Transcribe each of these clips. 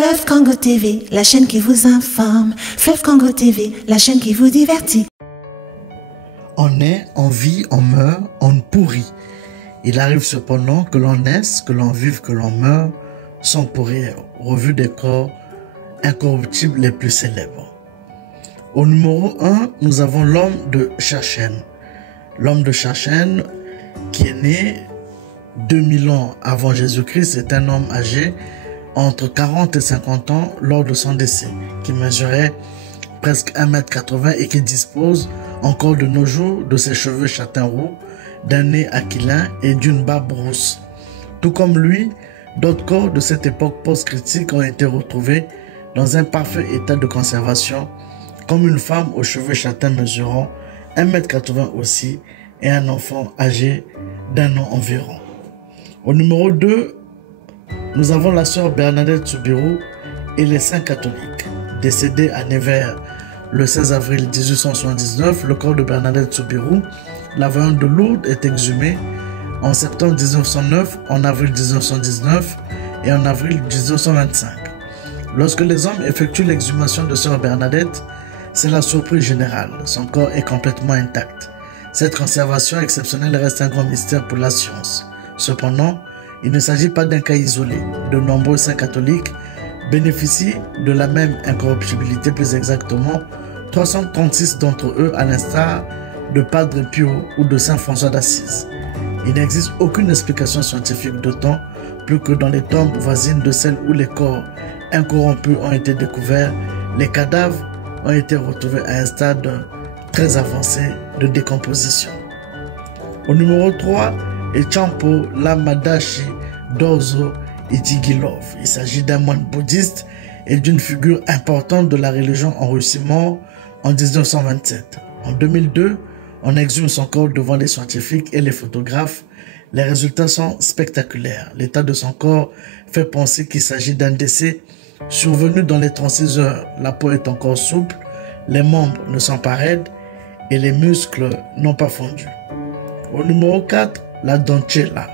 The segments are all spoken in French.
Fleuve Congo TV, la chaîne qui vous informe. Fleuve Congo TV, la chaîne qui vous divertit. On naît, on vit, on meurt, on pourrit. Il arrive cependant que l'on naisse, que l'on vive, que l'on meure, sans pourrir, au vu des corps incorruptibles les plus célèbres. Au numéro 1, nous avons l'homme de Chachène. L'homme de Chachène, qui est né 2000 ans avant Jésus-Christ, est un homme âgé entre 40 et 50 ans lors de son décès, qui mesurait presque 1,80 m et qui dispose encore de nos jours de ses cheveux châtain roux, d'un nez aquilin et d'une barbe rousse. Tout comme lui, d'autres corps de cette époque post-critique ont été retrouvés dans un parfait état de conservation, comme une femme aux cheveux châtains mesurant 1,80 m aussi et un enfant âgé d'1 an environ. Au numéro 2, nous avons la sœur Bernadette Soubirous et les saints catholiques. Décédée à Nevers le 16 avril 1879, le corps de Bernadette Soubirous, la voyante de Lourdes, est exhumé en septembre 1909, en avril 1919 et en avril 1925. Lorsque les hommes effectuent l'exhumation de sœur Bernadette, c'est la surprise générale. Son corps est complètement intact. Cette conservation exceptionnelle reste un grand mystère pour la science. Cependant, il ne s'agit pas d'un cas isolé. De nombreux saints catholiques bénéficient de la même incorruptibilité, plus exactement 336 d'entre eux, à l'instar de Padre Pio ou de Saint François d'Assise. Il n'existe aucune explication scientifique, d'autant plus que dans les tombes voisines de celles où les corps incorrompus ont été découverts, les cadavres ont été retrouvés à un stade très avancé de décomposition. Au numéro 3, Echampo Lamadashi Dorzo Itigilov. Il s'agit d'un moine bouddhiste et d'une figure importante de la religion en Russie, mort en 1927. En 2002, on exhume son corps devant les scientifiques et les photographes. Les résultats sont spectaculaires. L'état de son corps fait penser qu'il s'agit d'un décès survenu dans les 36 heures. La peau est encore souple, les membres ne sont pas raides et les muscles n'ont pas fondu. Au numéro 4, la Doncella.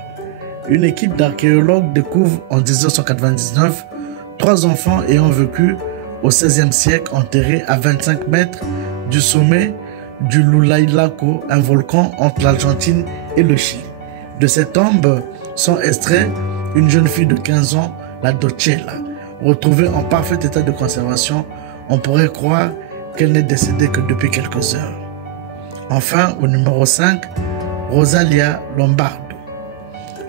Une équipe d'archéologues découvre en 1999 3 enfants ayant vécu au XVIe siècle enterrés à 25 mètres du sommet du Lulailaco, un volcan entre l'Argentine et le Chili. De ces tombes sont extraits une jeune fille de 15 ans, la Doncella. Retrouvée en parfait état de conservation, on pourrait croire qu'elle n'est décédée que depuis quelques heures. Enfin, au numéro 5, Rosalia Lombardo.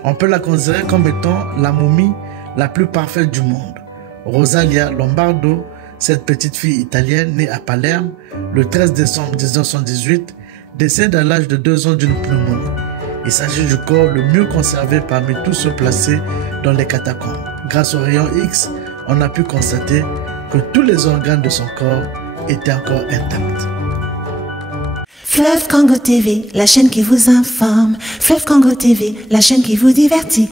On peut la considérer comme étant la momie la plus parfaite du monde. Rosalia Lombardo, cette petite fille italienne née à Palerme le 13 décembre 1918, décède à l'âge de 2 ans d'une pneumonie. Il s'agit du corps le mieux conservé parmi tous ceux placés dans les catacombes. Grâce au rayon X, on a pu constater que tous les organes de son corps étaient encore intacts. Fleuve Congo TV, la chaîne qui vous informe. Fleuve Congo TV, la chaîne qui vous divertit.